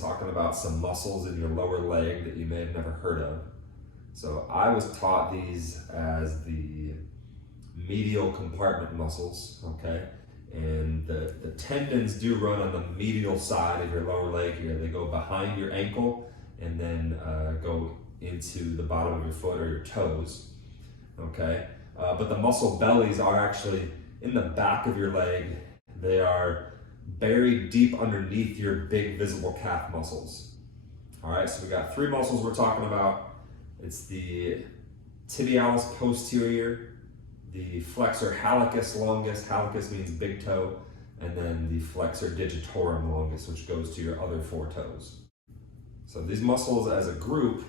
talking about some muscles in your lower leg that you may have never heard of. So I was taught these as the medial compartment muscles, okay? And the tendons do run on the medial side of your lower leg here. They go behind your ankle and then go into the bottom of your foot or your toes, okay? But the muscle bellies are actually in the back of your leg. They are buried deep underneath your big visible calf muscles. All right, so we got three muscles we're talking about. It's the tibialis posterior, the flexor hallucis longus, hallucis means big toe, and then the flexor digitorum longus, which goes to your other four toes. So these muscles as a group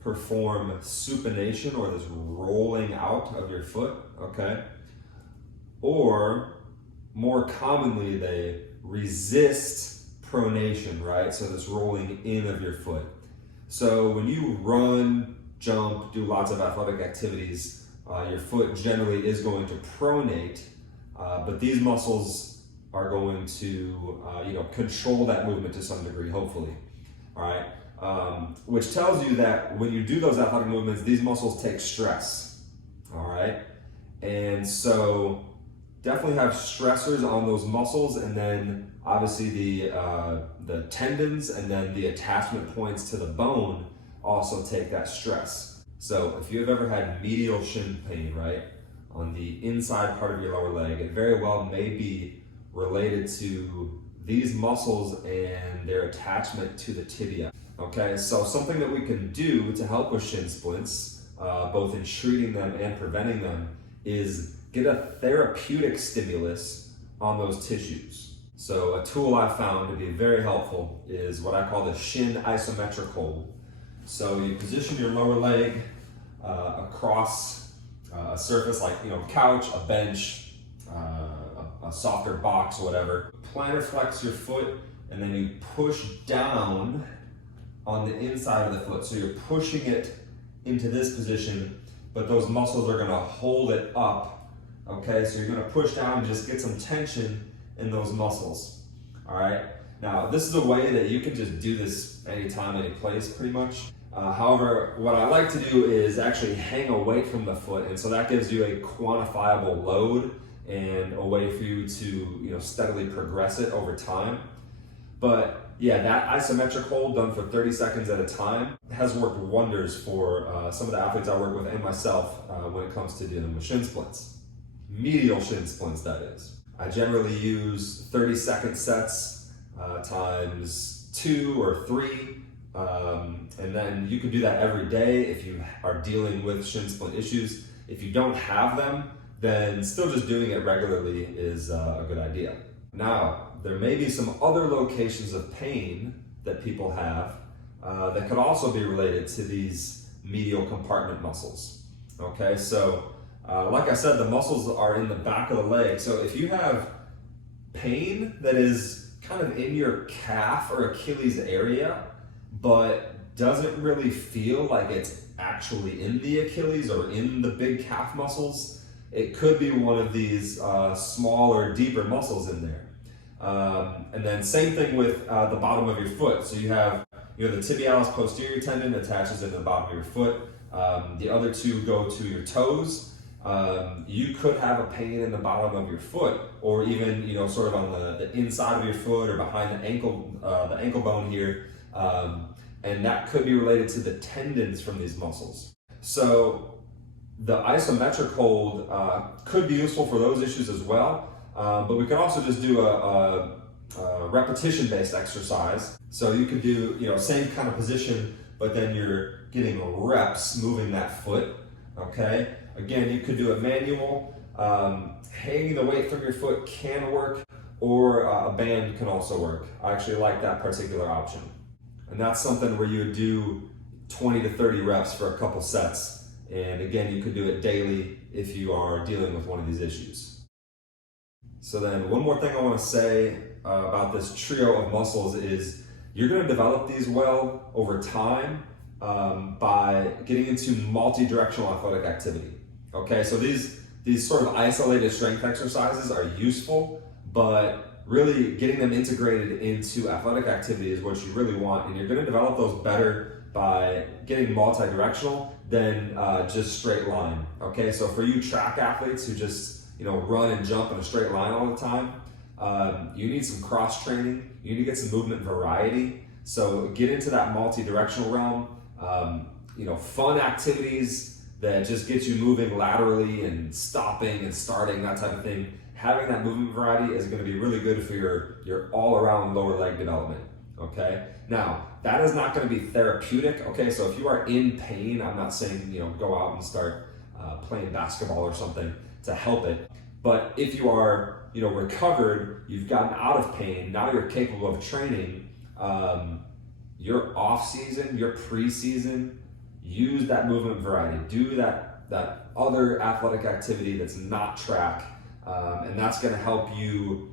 perform supination, or this rolling out of your foot, okay? Or more commonly, they resist pronation, right? So this rolling in of your foot. So when you run, jump, do lots of athletic activities, your foot generally is going to pronate, but these muscles are going to control that movement to some degree, hopefully. All right, which tells you that when you do those athletic movements, these muscles take stress. All right, and so definitely have stressors on those muscles, and then obviously the tendons and then the attachment points to the bone also take that stress. So if you've ever had medial shin pain, right, on the inside part of your lower leg, it very well may be related to these muscles and their attachment to the tibia. Okay, so something that we can do to help with shin splints, both in treating them and preventing them, is get a therapeutic stimulus on those tissues. So a tool I found to be very helpful is what I call the shin isometric hold. So you position your lower leg across a surface like couch, a bench, a softer box, whatever. Plantar flex your foot, and then you push down on the inside of the foot. So you're pushing it into this position, but those muscles are gonna hold it up, okay? So you're gonna push down and just get some tension in those muscles, all right? Now, this is a way that you can just do this anytime, any place, pretty much. However, what I like to do is actually hang a weight from the foot, and so that gives you a quantifiable load and a way for you to steadily progress it over time. But yeah, that isometric hold done for 30 seconds at a time has worked wonders for some of the athletes I work with and myself when it comes to dealing with shin splints. Medial shin splints, that is. I generally use 30-second sets times 2 or 3. And then you can do that every day if you are dealing with shin splint issues. If you don't have them, then still just doing it regularly is a good idea. Now, there may be some other locations of pain that people have that could also be related to these medial compartment muscles. Okay, so like I said, the muscles are in the back of the leg. So if you have pain that is kind of in your calf or Achilles area, but doesn't really feel like it's actually in the Achilles or in the big calf muscles, it could be one of these smaller, deeper muscles in there. And then same thing with the bottom of your foot. So you have the tibialis posterior tendon attaches into the bottom of your foot. The other two go to your toes. You could have a pain in the bottom of your foot, or even sort of on the inside of your foot or behind the ankle bone here. And that could be related to the tendons from these muscles. So the isometric hold could be useful for those issues as well, but we can also just do a repetition-based exercise. So you could do same kind of position, but then you're getting reps moving that foot, okay? Again, you could do a manual. Hanging the weight from your foot can work, or a band can also work. I actually like that particular option. And that's something where you would do 20 to 30 reps for a couple sets. And again, you could do it daily if you are dealing with one of these issues. So then one more thing I want to say about this trio of muscles is you're going to develop these well over time by getting into multi-directional athletic activity. Okay, so these sort of isolated strength exercises are useful, but really getting them integrated into athletic activity is what you really want, and you're going to develop those better by getting multi-directional than just straight line. Okay, so for you track athletes who just run and jump in a straight line all the time, you need some cross training. You need to get some movement variety. So get into that multi-directional realm. Fun activities that just get you moving laterally and stopping and starting, that type of thing. Having that movement variety is going to be really good for your all-around lower leg development. Okay. Now that is not going to be therapeutic. Okay. So if you are in pain, I'm not saying go out and start playing basketball or something to help it. But if you are recovered, you've gotten out of pain, now you're capable of training. Your off season, your pre-season, use that movement variety. Do that other athletic activity that's not track, and that's going to help you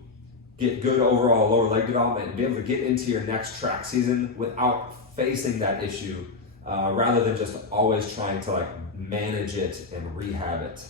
get good overall lower leg development and be able to get into your next track season without facing that issue, rather than just always trying to manage it and rehab it.